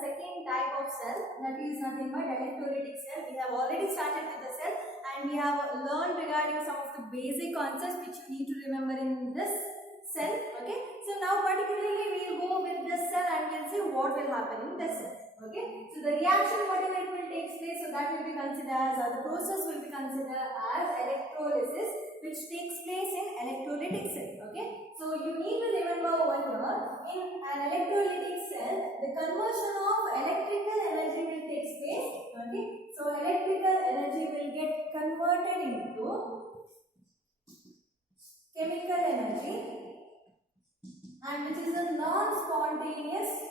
second type of cell, that is nothing but electrolytic cell. We have already started with the cell and we have learned regarding some of the basic concepts which you need to remember in this cell. Okay, so now particularly we will go with this cell and we will see what will happen in this cell. Okay, so the reaction whatever it will take place, so that will be considered as, or the process will be considered as electrolysis, which takes place in electrolytic cell. Okay, so you need to remember over here, in an electrolytic cell, the conversion of electrical energy will take place. Okay, so electrical energy will get converted into chemical energy, and which is a non-spontaneous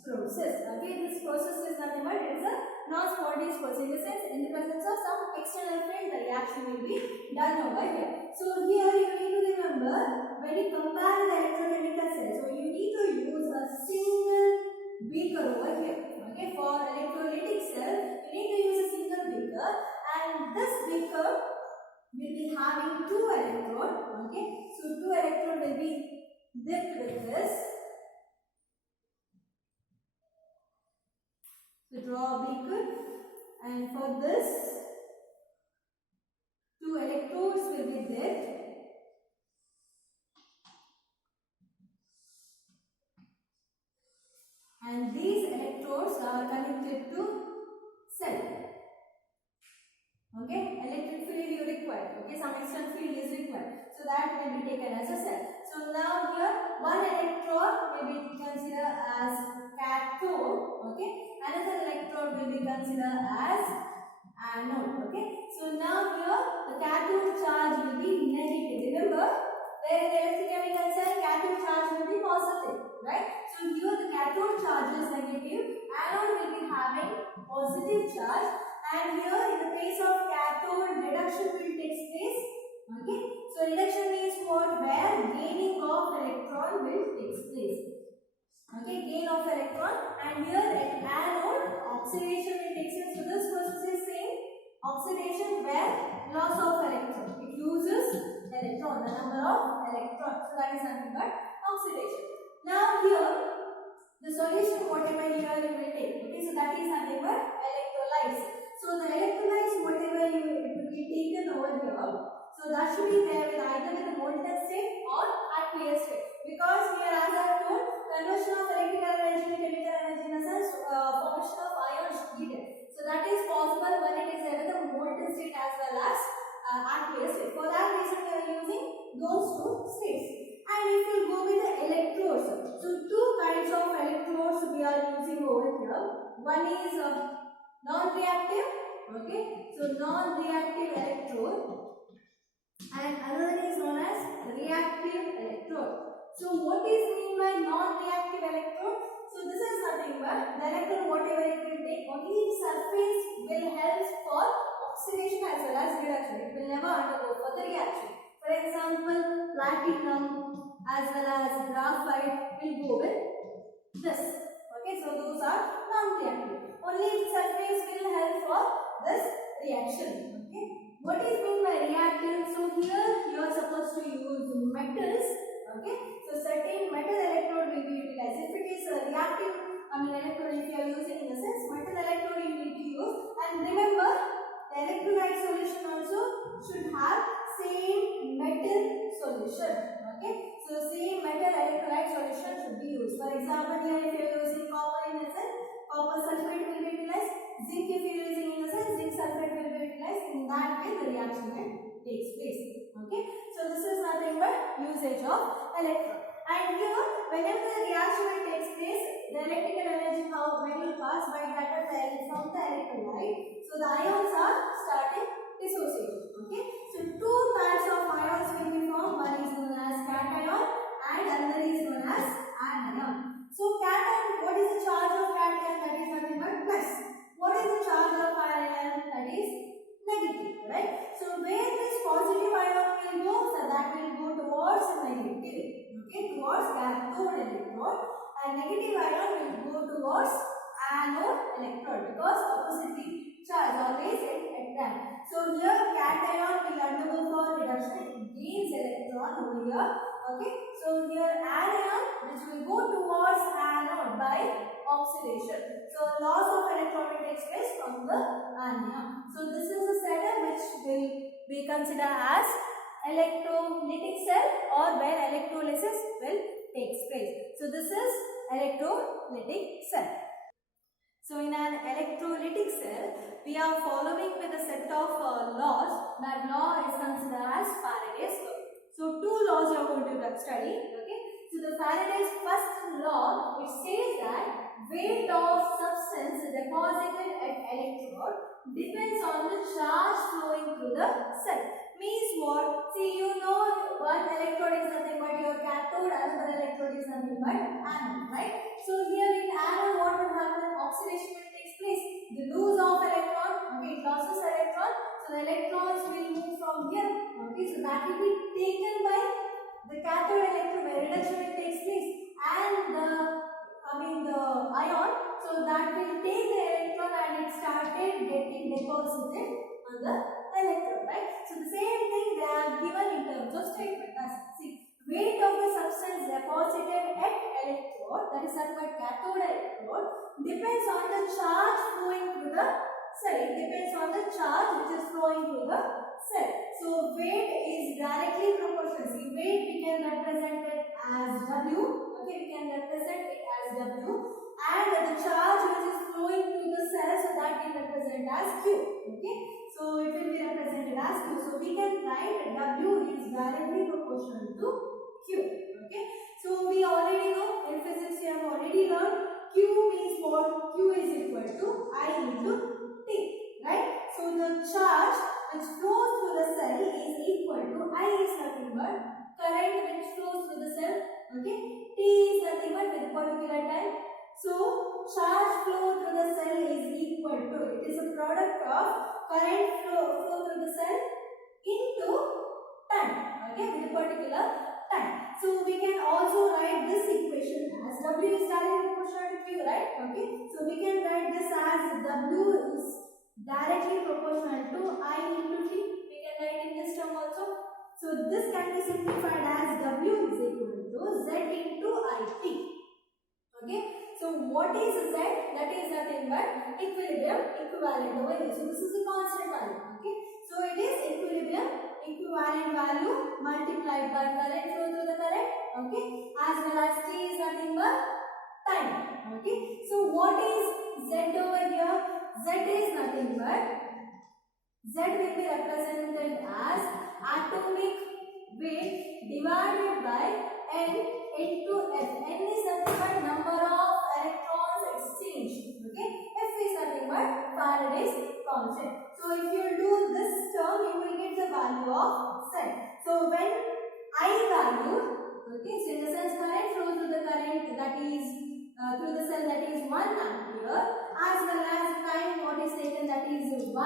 process. Okay, this process is nothing but it is a non-spontaneous process. In the sense, in the presence of some external field, the reaction will be done over here. So here you need to remember, when you compare the electrochemical cell, so you need to use a single beaker over here. Okay, for electrolytic cell, you need to use a single beaker, and this beaker will be having two electrodes. Okay, so two electrodes will be dipped with this. So draw a beaker, and for this, two electrodes will be dipped, and these electrodes are connected to cell. Okay, electric field you require. Okay, some external field is required, so that will be taken as a cell. So now here one electrode may be considered as cathode. Okay, another electrode will be considered as anode. Okay, so now here the cathode charge will be negative. Remember, there in the electrochemical cell, cathode charge will be positive, right? So here the cathode charge is negative, anode will be having positive charge, and here in the case of cathode, reduction will take place. Okay, so reduction means what? Where gaining of electron will take place. Okay, gain of electron, and here at anode, oxidation will take place. So this process is same. Oxidation where loss of electron. It loses electron, the number of electrons. So that is nothing but oxidation. Now here, the solution whatever here you will take. Okay, so that is nothing but electrolytes. So the electrolytes whatever it will be taken over here. So that should be there with either with the molten state or aqueous state. Because here, as I told, conversion of electrical energy to chemical energy in the sense formation of ions should be there. So that is possible when it is there with the molten state as well as aqueous state. For that reason, we are using those two states. And if you go with the electrodes, so two kinds of electrodes we are using over here. One is non-reactive. Okay, so non-reactive electrode. And another is known as reactive electrode. So what is mean by non-reactive electrode? So this is nothing but the electron whatever it will take, only the surface will help for oxidation as well as reduction. It will never undergo further reaction. For example, platinum as well as graphite will go with this. Okay, so those are non-reactive. Only the surface will help for this reaction. Okay. What is meant by reactive? So here you are supposed to use metals. Okay, so certain metal electrode will be utilized. If it is a reactive, electrode, if you are using in the sense metal electrode you need to use. And remember, the electrolyte solution also should have same metal solution. Okay, so same metal electrolyte solution should be used. For example, here if you are using copper in the sense, copper sulfate will be utilized. Zinc if you are using in the sense, zinc sulfate will be utilized. In that way the reaction will takes place. Okay, so this is nothing but usage of electron. And here, whenever the reaction will takes place, the electrical energy when will pass by that from the electrolyte. So the ions are starting dissociating. Okay, so two types of ions will be formed. One is known as cation and another is known as anion. So cation, what is the charge of cation? That is nothing but plus. What is the charge of anion? That is negative, right? So where this positive ion will go, so that will go towards negative. Okay, towards cathode electrode, and negative ion will go towards anode electrode because opposite charge always at them. So here cation will undergo for reduction, it gains electron over here. Okay, so here anion which will go towards anode by oxidation. So loss of electron takes place from the anion. So this is a cell which will be considered as electrolytic cell, or where electrolysis will takes place. So this is electrolytic cell. So in an electrolytic cell, we are following with a set of laws. That law is considered as Faraday's law. So two laws you are going to study. Okay. So the Faraday's first law, it says that weight of substance deposited at electrode depends on the charge flowing through the cell. Means what? See, you know, one electrode is nothing but your cathode, another electrode is nothing but anode, right? So here in anode, what will happen? Oxidation will take place. The lose of electron, okay, it loses electron, so the electrons will move from here, okay, so that will be taken by the cathode electron, where reduction will take place, and the ion, so that will take the electron and it started getting deposited on the electrode, right? So the same thing they are given in terms of statement. As see, weight of the substance deposited at electrode, that is nothing but cathode electrode, depends on the charge flowing through the cell. It depends on the charge which is flowing through the cell. So weight is directly proportional. See, weight we can represent it as W. Okay, we can represent it as W, and the charge which is flowing through the cell, so that we represent as Q. Okay, so it will be represented as Q. So we can write W is directly proportional to Q. Okay, so we already know in physics, we have already learned Q means what? Q is equal to I into T, right? So the charge which flows through the cell is equal to I is nothing but current which flows through the cell. Okay, T is nothing but with particular time. So charge flow through the cell is equal to, it is a product of current flow through the cell into time, okay, with a particular time. So we can also write this equation as W is directly proportional to Q, right? Okay, so we can write this as W is directly proportional to I into T. We can write in this term also. So this can be simplified as W is equal to Z into IT. Okay, so what is Z? That is nothing but equilibrium equivalent over here. So this is a constant value. Okay, so it is equilibrium equivalent value multiplied by current flow through the current. Okay, as well as T is nothing but time. Okay, so what is Z over here? Z is nothing but, Z will be represented as atomic weight divided by N into F. N is nothing but number of electrons exchanged. Okay, F is nothing but Faraday's constant. So if you do this term, you will get the value of Z. So when I value, okay, so in the sense current flows through the current, that is through the cell, that is 1 ampere, as well as time what is taken, that is 1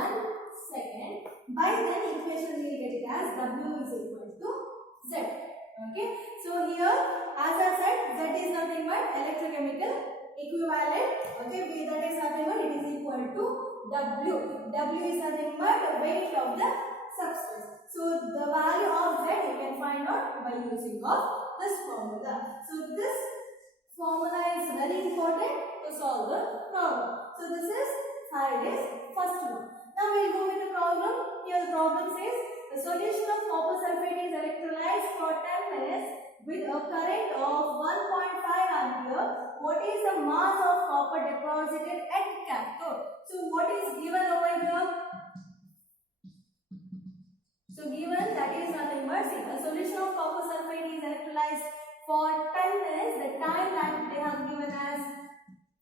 second. By then equation we will get it as W is equal to Z. Okay, so here as I said, Z is nothing but electrochemical equivalent. Okay, that is nothing but, it is equal to W. W is nothing but the weight of the substance. So the value of Z you can find out by using of this formula. So this formula is very important to solve the problem. So this is Faraday's first law. Now we will go with the problem. Here the problem says the solution of copper sulfate is electrolyzed for 10 minutes with a current of 1.5 ampere. What is the mass of copper deposited at cathode? So what is given over here? So given, that is nothing but, see, a solution of copper sulfate is electrolyzed for 10 minutes. The time that they have given as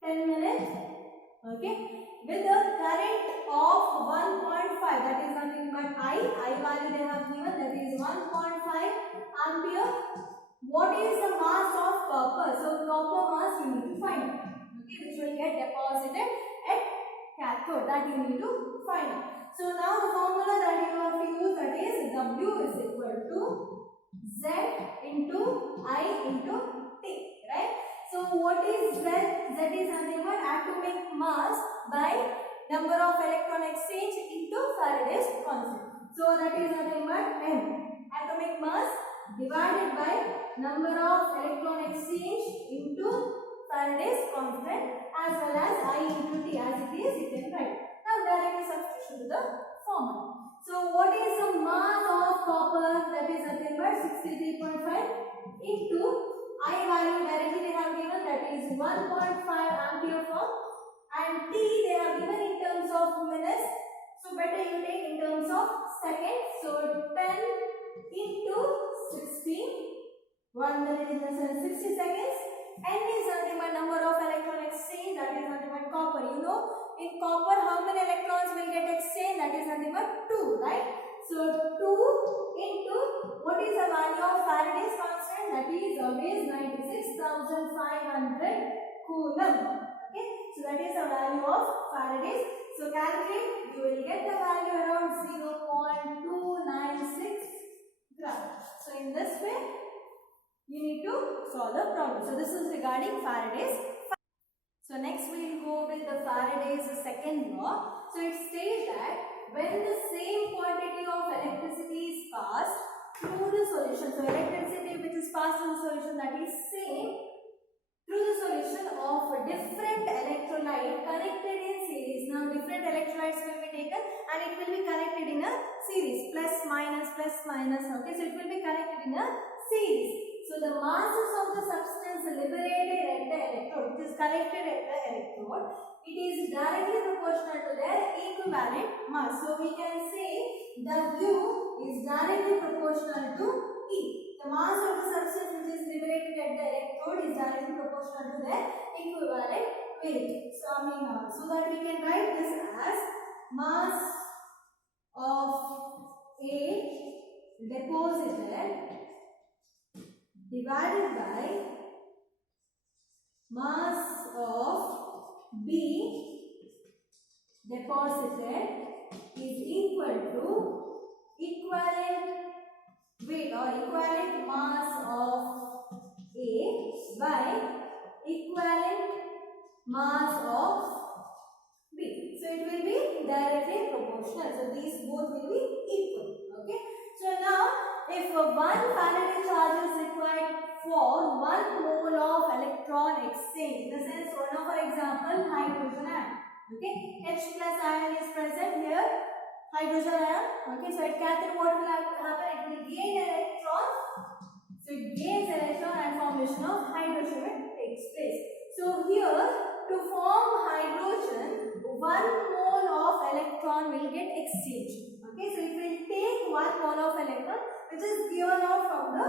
10 minutes. Okay, with a current of 1.5, that is nothing but I value they have given, that is 1.5 ampere. What is the mass of copper? So copper mass you need to find out, okay, which will get deposited at cathode, that you need to find out. So now the formula that you have to use, that is W is equal to Z into I into T, right? So what is Z? Z is nothing but atomic mass by number of electron exchange into Faraday's constant. So that is nothing but M. Atomic mass divided by number of electron exchange into Faraday's constant, as well as I into T as it is, you can write. Now directly substitution to the formula. So what is the mass of copper? That is nothing but 63.5 into I value directly they have given, that is 1.5 ampere form, and T they have given in terms of minutes. So better you take in terms of seconds. So 10 into 16. 1 minute is less than 60 seconds. N is nothing but number of electron exchange, that is nothing but copper. You know, in copper how many electrons will get exchanged? That is nothing but 2, right? So 2 into what is the value of Faraday's constant? That is always 96,500 coulomb. Okay, so that is the value of Faraday's. So calculate, you will get the value around 0.296 gram. So in this way, you need to solve the problem. So this is regarding Faraday's. So next we will go with the Faraday's second law. So it states that when the same quantity of electricity is passed through the solution, so electricity which is passed through the solution, that is same through the solution of different electrolyte connected in series. Now different electrolytes will be taken and it will be connected in a series, plus minus. Okay, so it will be connected in a series. So the masses of the substance liberated at the electrode, which is collected at the electrode, it is directly proportional to their equivalent mass. So we can say W is directly proportional to E. The mass of the substance which is liberated at the electrode is directly proportional to their equivalent weight. So that we can write this as mass of A deposited divided by mass of B deposited is equal to equivalent weight or equivalent mass of A by equivalent mass of B. So it will be directly proportional. So these both will be equal. Okay. So now if 1 Faraday charge is required for 1 mole of electron exchange, in the sense one of our example hydrogen atom. Okay, H plus ion is present here, hydrogen atom. Okay, so at cathode what will happen? It will gain electron. So it gains electron and formation of hydrogen takes place. So here to form hydrogen, 1 mole of electron will get exchanged. Okay, so it will take 1 mole of electron which is given out from the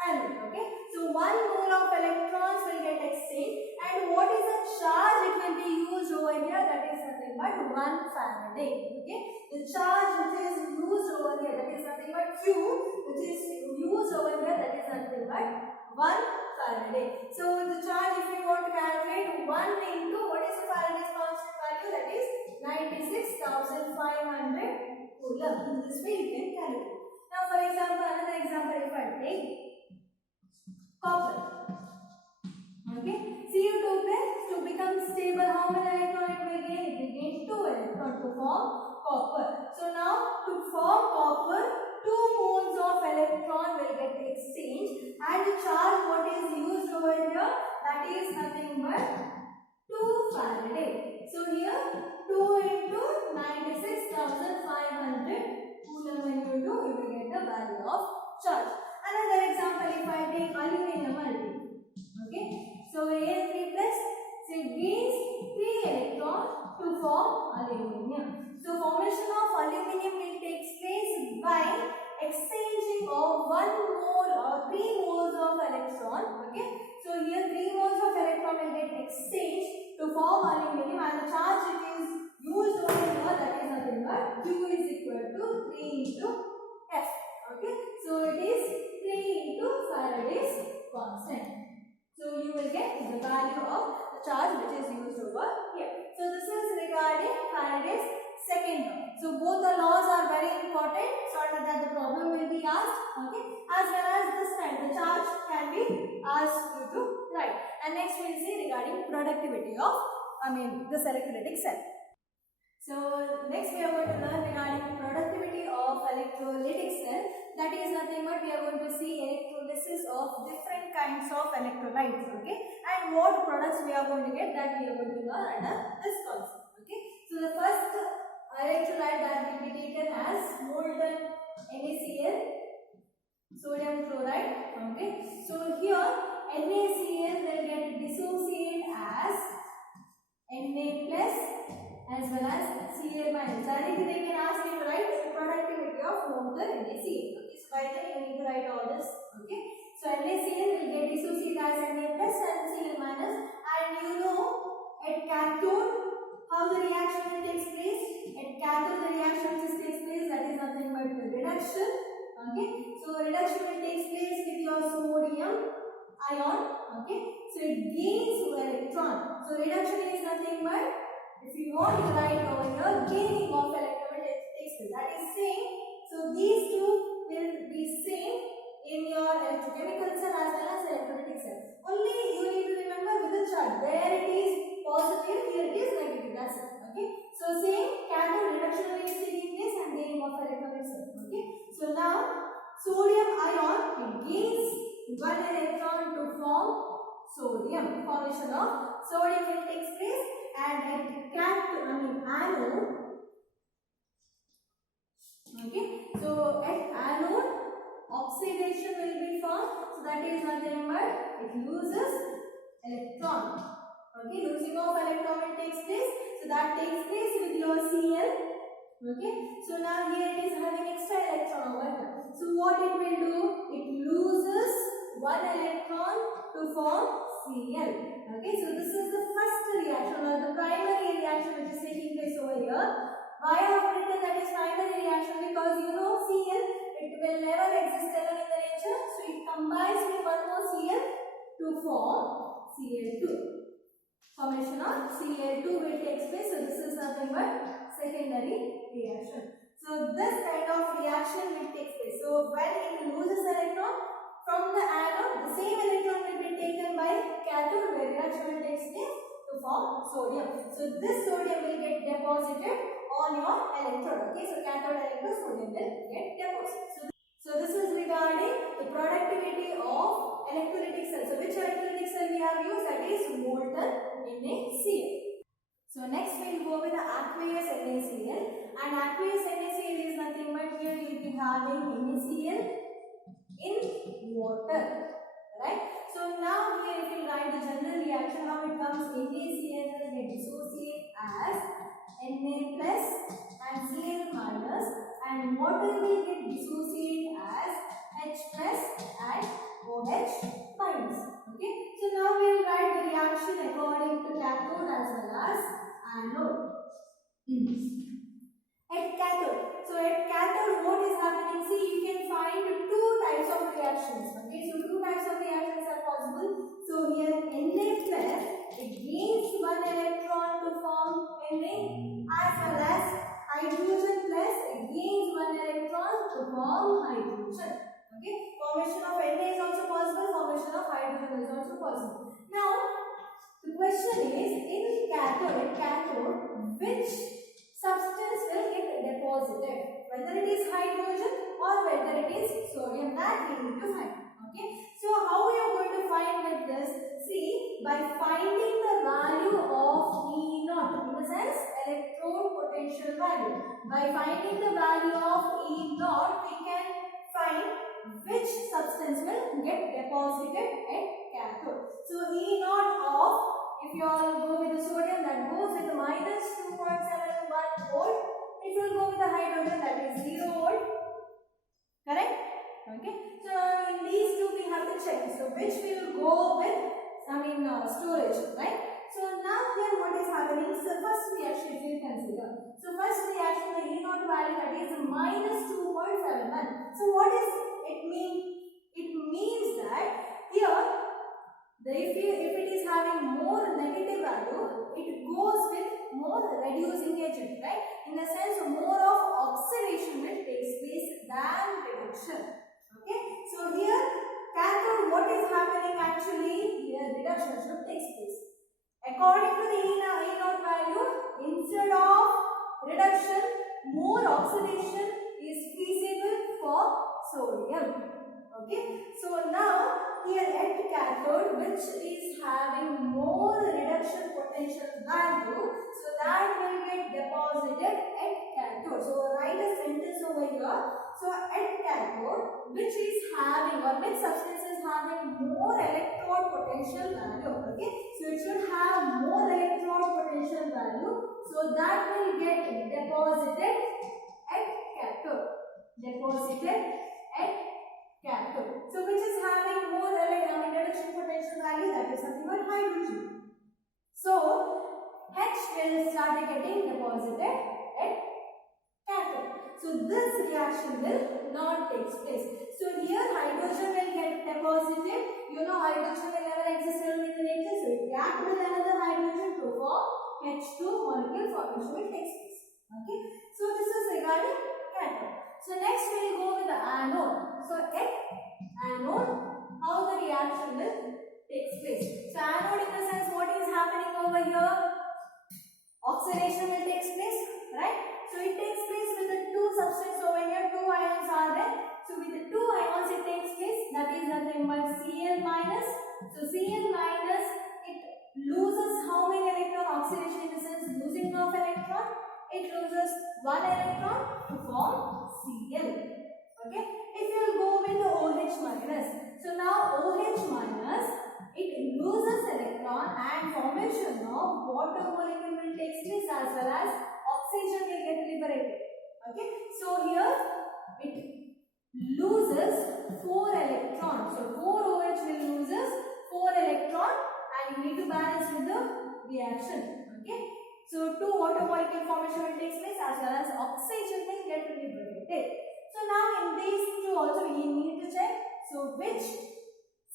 anode. Okay, so 1 mole of electrons will get exchanged, and what is the charge it will be used over here? That is nothing but 1 Faraday. Okay, the charge which is used over here, that is nothing but Q, which is used over here, that is nothing but 1 Faraday. So the charge, if you want to calculate 1 into what is the Faraday's constant value, that is 96,500 coulomb. In this way you can calculate. Now for example, another example, if I take copper. Okay, Cu2 plus to become stable, how many electron it will gain? It will gain 2 electrons to form copper. So now to form copper, 2 moles of electron will get exchanged, and the charge what is used over here, that is nothing but 2 Faraday. So here 2 into 96,500 coulomb, when you do, you will get the value of charge. Another example, if I take aluminum already. Okay, so Al3 plus, so it gains 3 electrons to form aluminium. So formation of aluminium will take place by exchanging of 1 mole or 3 moles of electron. Okay, so here 3 moles of electron will get exchanged to form aluminium, and the charge it is used over here, that is nothing but Q is equal to 3 into F. Okay, so it is 3 into Faraday's constant. So you will get the value of the charge which is used over here. So this is regarding Faraday's second law. So both the laws are very important, so that the problem will be asked. Okay, as well as this time the charge can be asked you to write. And next we will see regarding productivity of this electrolytic cell. So next we are going to learn regarding productivity of electrolytic cell. That is nothing but we are going to see electrolysis of different kinds of electrolytes. Okay, and and what products we are going to get, that we are going to learn under this concept. Okay, so the first electrolyte that will be taken as molten NaCl, sodium chloride. Okay, so here NaCl will get dissociated as Na plus as well as Cl minus. Directly they can ask you to write the productivity of molten NaCl. Okay, so by then you need to write all this. Okay, so NaCl will get dissociated as Na plus and Cl minus, and you know at cathode how the reaction will take place. At cathode the reaction which takes place, that is nothing but the reduction. Okay, so reduction will take place with your sodium ion. Okay, so it gains electron. So reduction is nothing but, if you want to write over here, gaining of electron takes place. That is same. So these two will be same in your electrochemical cell as well as electrolytic cell. Only you need to remember with the chart. There it is positive, here it is negative. That's it. Okay, so same cathode reduction will be taking place and gaining of electron itself. Okay, so now sodium ion, it gains one electron to form sodium. Formation of sodium will take place, and at anode. Okay, so at anode oxidation will be formed. So that is nothing but it loses electron. Okay, losing of electron will takes place. So that takes place with your Cl. Okay, so now here it is having extra electron over here. So what it will do? It loses one electron to form Cl. Okay, so this is the first reaction or the primary reaction which is taking place over here. Why I have written that is primary reaction? Because you know Cl, it will never exist alone in the nature. So it combines with one more Cl to form Cl2. Formation of Cl2 will take place. So this is nothing but secondary reaction. So this kind of reaction will take place. So when it loses electron from the anode, the same electron will be taken by cathode, where reaction will take place to form sodium. So this sodium will get deposited on your electrode. Okay, so cathode electrode sodium will get deposited. So this is regarding the productivity of electrolytic cell. So which electrolytic cell we have used? That is molten NaCl. So next we will go with the aqueous NaCl, and aqueous NaCl is nothing but, here you will be having NaCl in water, right? So now here if you write the general reaction, how it comes, NaCl will get dissociated as Na plus and Cl minus, and water will get dissociated as H plus and OH minus. Okay, so now we will write the reaction according to cathode as well as anode. At cathode, so at cathode what is happening? See, you can find two types of reactions. Okay, so two types of reactions are possible. So here Na plus, it gains one electron to form Na, as well as hydrogen plus, it gains one electron to form hydrogen. Okay, formation of Na is also possible, formation of hydrogen is also possible. Now the question is, in cathode, which substance will get deposited, whether it is hydrogen or whether it is sodium, that we need to find. Okay, so how we are going to find with this? See, by finding the value of E0, in the sense electrode potential value. By finding the value of E0, we can find which substance will get deposited at cathode. So E0 of, if you all go with the sodium, that goes with the minus 2.71 volt. If you go with the hydrogen, that is 0 volt. Correct? Okay. So in these two we have to check. So which will go with, storage, right? So now here what is happening? So first reaction if you consider. So first reaction, the E0 value, that is minus 2.71. So what does it mean? It means that here, if it is having more negative value, it goes with more reducing agent, right? In the sense, more of oxidation will take place than reduction. Okay, so here cathode, what is happening actually? Here reduction should take place. According to the E0 value, instead of reduction, more oxidation is feasible for sodium. Okay, so now here at cathode, which is having more reduction potential value, so that will get deposited at cathode. So write a sentence over here. So at cathode, which is having, or which substance is having more electrode potential value. Okay, so it should have more electrode potential value, so that will get deposited at cathode. Deposited at cathode. So which is having more reduction potential value, that is nothing but hydrogen. So H will start getting deposited at cathode. So this reaction will not take place. So here hydrogen will get deposited. You know hydrogen will never exist in nature. So it reacts with another hydrogen to form H2 molecule formation will take place. Okay. So this is regarding cathode. So next we will go with the anode. So at anode, how the reaction will take place. So anode in the sense what is happening over here? Oxidation will take place, right? So it takes place with the two substances over here, two ions are there. So with the two ions it takes place, that is nothing but Cl minus. So Cl minus, it loses how many electron? Oxidation in the sense losing of electron. It loses one electron to form Cl. Okay. If you will go with the OH minus, so now OH minus, it loses electron and formation of water molecule will take place as well as oxygen will get liberated. Okay. So here it loses 4 electrons. So 4 OH will loses 4 electron and you need to balance with the reaction. Okay. So 2 water molecule formation will take place as well as oxygen will get liberated. So now in these two also we need to check. So which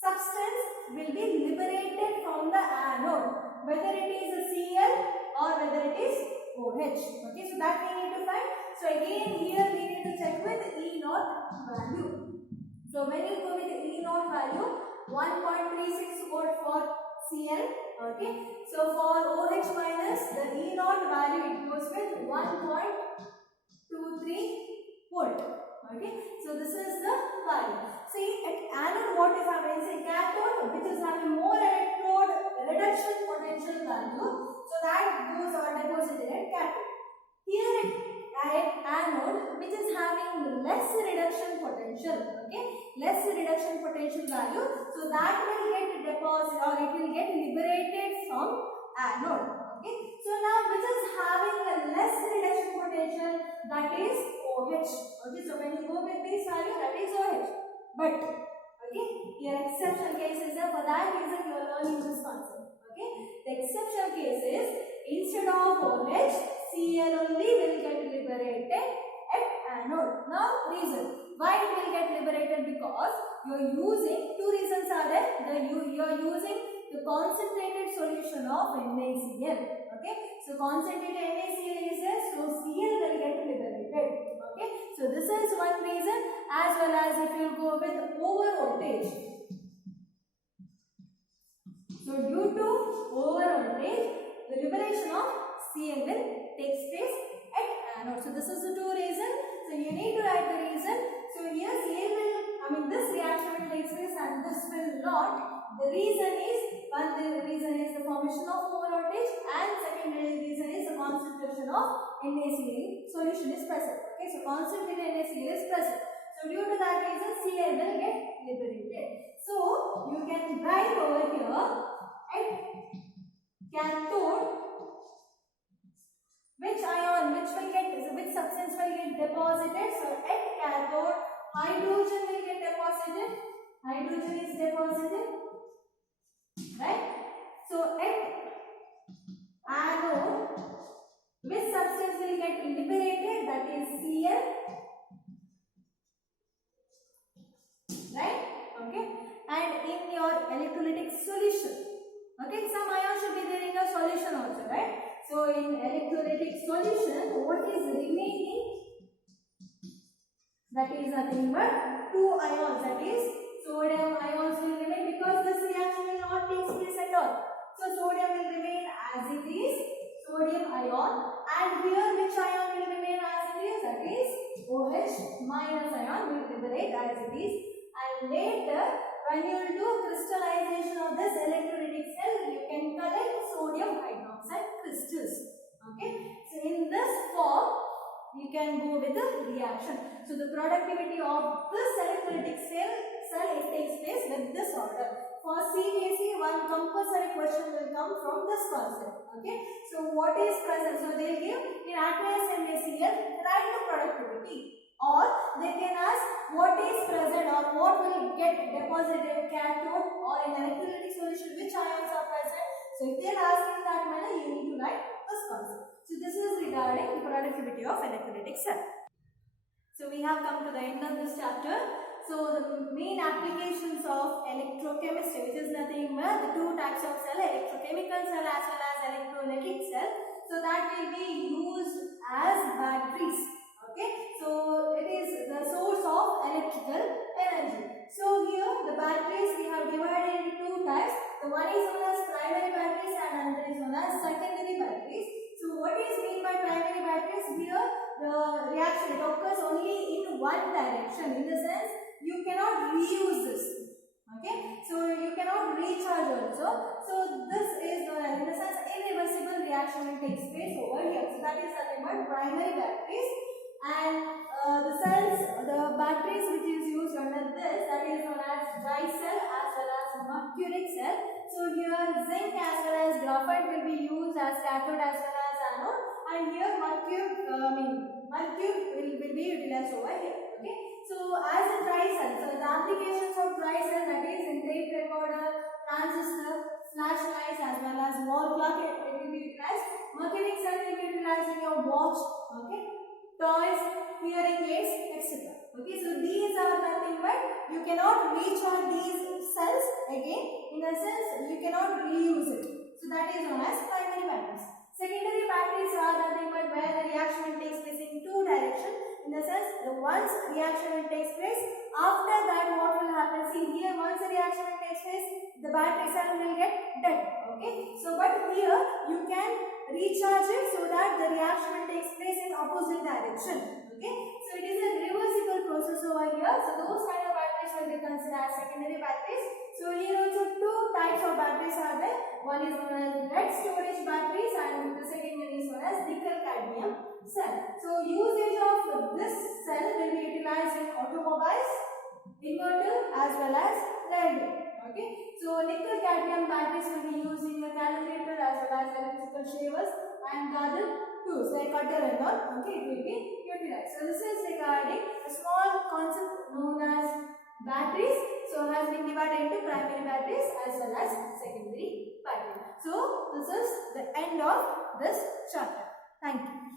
substance will be liberated from the anode, whether it is a Cl or whether it is OH. Okay, so that we need to find. So again here we need to check with E0 value. So when you go with the E0 value, 1.36 volt for Cl. Okay, so for OH minus, the E0 value it goes with 1.23 volt. Okay, so this is the value. See, at anode what is happening? Say cathode, which is having more electrode reduction potential value, so that goes or deposited at cathode. Here at anode, which is having less reduction potential, okay, less reduction potential value, so that will get deposited or it will get liberated from anode. Okay, so now which is having a less reduction potential, that is OH. Okay, so when you go with this value, that is OH. But okay, your exception case is there. For that reason you are learning this concept. Okay, the exception case is instead of OH, Cl only will get liberated at anode. Now reason why it will get liberated, because you are using, two reasons are there. You are using the concentrated solution of NaCl. Okay, so concentrated NaCl is there, so Cl will get liberated. Okay, so this is one reason, as well as if you go with over voltage. So due to over voltage, the liberation of Cl will take place at anode. So this is the two reasons. So you need to write the reason. So here Cl will, this reaction will take place and this will not. The reason is, the reason is the formation of over voltage, and secondary reason is the concentration of NaCl solution is present. Okay, so concentrated NaCl is present. So due to that reason, Cl will get liberated. So you can write over here at cathode, which ion, which substance will get deposited. So at cathode, hydrogen will get deposited. Hydrogen is deposited, right? So at anode, which substance will get liberated? That is Cl, right? Okay, and in your electrolytic solution, okay, some ion should be there in your solution also, right? So in electrolytic solution, what is remaining? That is nothing but two ions, that is sodium ions will remain, because this reaction will not take place at all. So sodium will remain as it is, sodium ion, and here which ion will remain as it is? That is OH minus ion will liberate as it is, and later when you will do crystallization of this electrolytic cell, you can collect sodium hydroxide crystals. Okay, so in this form, you can go with the reaction. So the productivity of this electrolytic cell it takes place with this order. For CBSE, one compulsory question will come from this concept. Okay, so what is present? So they give in aqueous NaCl, write the productivity. Or they can ask what is present or what will get deposited cathode or in electrolytic solution, which ions are present. So if they are asking that manner, you need to write this concept. So this is regarding productivity of electrolytic cell. So we have come to the end of this chapter. So the main applications of electrochemistry, which is nothing but the two types of cell, electrochemical cell as well as electrolytic cell. So that will be used as batteries. Okay, so it is the source of electrical energy. So here the batteries we have divided into two types. The one is known as primary batteries and another is known as secondary batteries. So what is mean by primary batteries? Here the reaction occurs only in one direction. In the sense you cannot reuse this. Okay, so you cannot recharge also. So this is known as, in the sense, irreversible reaction takes place over here. So that is nothing but primary batteries. And the cells, the batteries which is used under this, that is known as dry cell as well as mercuric cell. So here zinc as well as graphite will be used as cathode as well as anode, and here mercury will be utilized over here. Okay, so as a dry cell, so the applications of dry cell, that is in tape recorder, transistor, flashlights as well as wall clock, it will be utilized. Mercuric cell will be utilized in your watch. Okay, toys, hearing aids, etc. Okay, so these are nothing but you cannot recharge these cells again. In a sense, you cannot reuse it. So that is known as primary batteries. Secondary batteries are nothing but where the reaction takes place in two directions. In the sense, once reaction takes place, after that what will happen? See here, once the reaction takes place, the battery cell will get dead. Okay, so but here you can recharge it so that the reaction takes place in opposite direction. Okay, so it is a reversible process over here. So those kind of batteries will be considered as secondary batteries. So here also two types of batteries are there. One is known as lead storage batteries and the second one is known as nickel cadmium cell. So usage of this cell will be utilized in automobiles, inverter as well as railway. Okay, so nickel cadmium batteries will be used in the calculator as well as electrical shavers and garden tools like cutter and all. Okay, it will be utilized. So this is regarding a small concept known as batteries. So has been divided into primary batteries as well as secondary batteries. So this is the end of this chapter. Thank you.